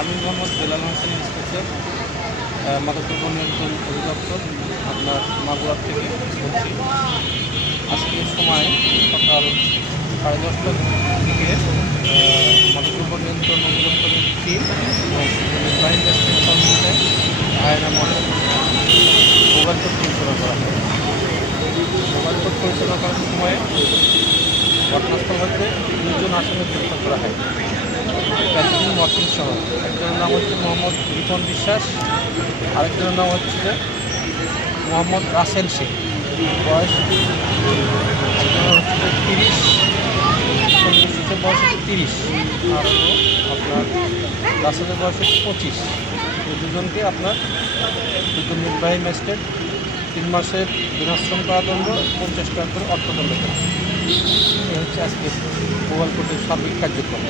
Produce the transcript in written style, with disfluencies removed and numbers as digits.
আমি মোহাম্মদ বেলাল হোসেন ইন্সপেক্টর মাদকদ্রব্য নিয়ন্ত্রণ অধিদপ্তর আপনার মাগুরা থেকে বলছি। আজকে সময় সকাল 10:30টার দিকে মাদকদ্রব্য নিয়ন্ত্রণ অধিদপ্তরের টিম ক্রাইম রেসপন্সিবিলিটি আয়না মনে মোবাইল কোর্ট পরিচালনা করা হয়। মোবাইল কোর্ট পরিচালনা করার সময়ে ঘটনাস্থল হতে 2জন আসামি গ্রেপ্তার করা হয়। প্যাকেজিং মর্টিন সহ। একজনের নাম হচ্ছে মোহাম্মদ রিপন বিশ্বাস, আরেকজনের নাম হচ্ছে মোহাম্মদ রাসেল শেখ, বয়স একজনের হচ্ছে 30, বয়স হচ্ছে 30, আর আপনার রাসেলের বয়স হচ্ছে 25। এই দুজনকে আপনার দুজন নির্বাহী ম্যাজিস্ট্রেট 3 মাসের বিনাশ্রম কারাদণ্ড 50 টাকা করে অর্থদণ্ড দেন। এই হচ্ছে আজকে মোবাইল কোর্টের সার্বিক কার্যক্রম।